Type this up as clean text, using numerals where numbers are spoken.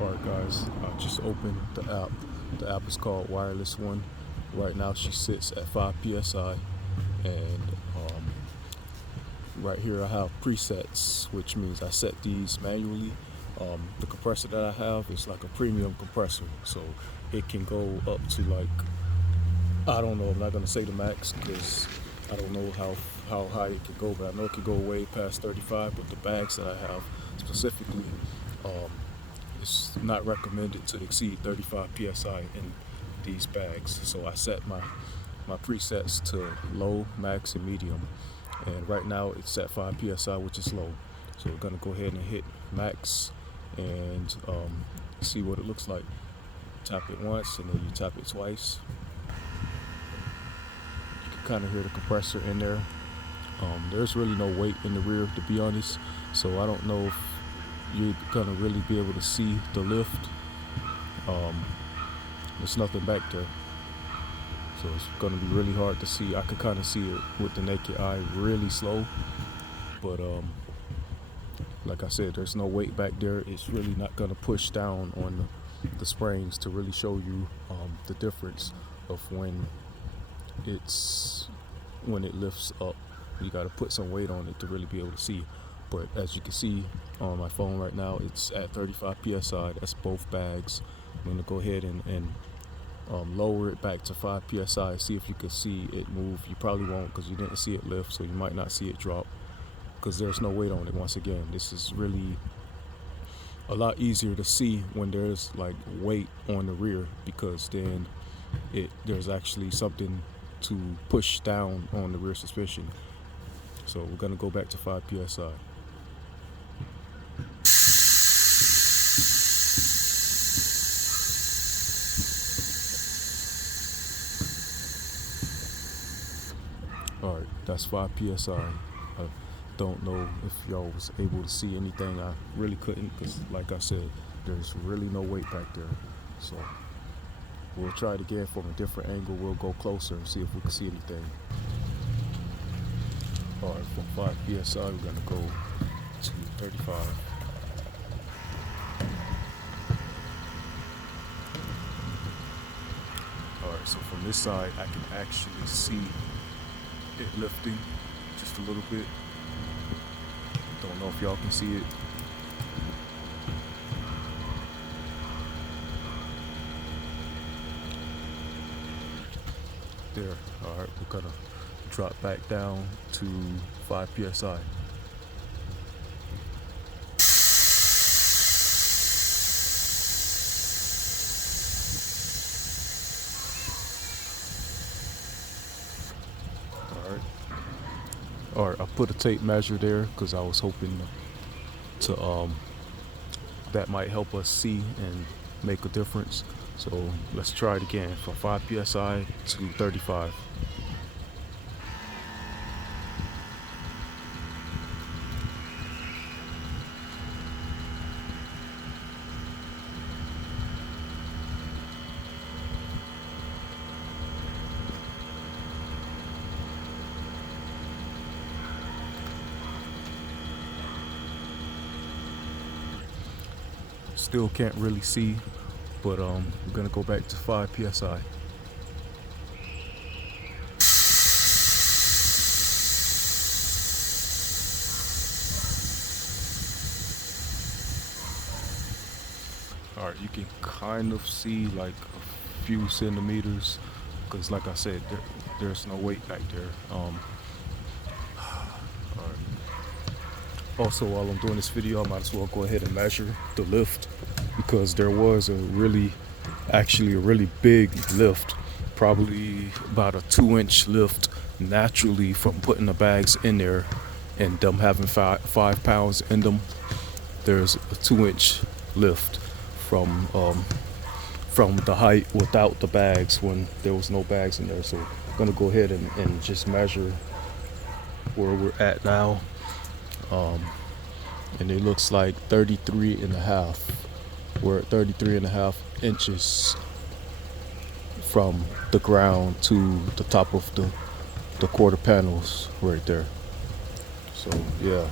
Alright guys, I just opened the app. The app is called Wireless One. Right now she sits at 5 psi, and right here I have presets, which means I set these manually. The compressor that I have is like a premium compressor, so it can go up to like, I don't know, I'm not going to say the max because I don't know how high it can go, but I know it can go way past 35. But the bags that I have specifically, it's not recommended to exceed 35 psi in these bags. So I set my presets to low, max, and medium, and right now it's at 5 psi, which is low. So we're gonna go ahead and hit max and see what it looks like. Tap it once and then you tap it twice. You can kind of hear the compressor in there. There's really no weight in the rear, to be honest, so I don't know if you're gonna really be able to see the lift. There's nothing back there, so it's gonna be really hard to see. I could kind of see it with the naked eye really slow, but like I said, there's no weight back there. It's really not gonna push down on the springs to really show you the difference of when it lifts up. You got to put some weight on it to really be able to see. But as you can see on my phone right now, it's at 35 psi. That's both bags. I'm gonna go ahead and lower it back to 5 psi. See if you can see it move. You probably won't because you didn't see it lift, so you might not see it drop because there's no weight on it. Once again, this is really a lot easier to see when there's like weight on the rear, because then there's actually something to push down on the rear suspension. So we're gonna go back to 5 psi. All right, that's 5 psi. I don't know if y'all was able to see anything. I really couldn't because, like I said, there's really no weight back there. So we'll try it again from a different angle. We'll go closer and see if we can see anything. All right, from 5 psi, we're gonna go to 35. All right, so from this side, I can actually see it lifting just a little bit. Don't know if y'all can see it. There. All right, we're gonna drop back down to 5 psi. All right, I put a tape measure there because I was hoping to that might help us see and make a difference. So let's try it again from 5 psi to 35. Still can't really see, but we're gonna go back to 5 psi. All right, you can kind of see like a few centimeters because, like I said, there's no weight back there. All right. Also, while I'm doing this video, I might as well go ahead and measure the lift, because there was a really big lift, probably about a 2-inch lift naturally from putting the bags in there and them having 5 pounds in them. There's a 2-inch lift from the height without the bags when there was no bags in there. So I'm gonna go ahead and just measure where we're at now. And it looks like 33.5. We're at 33.5 inches from the ground to the top of the quarter panels right there. So yeah.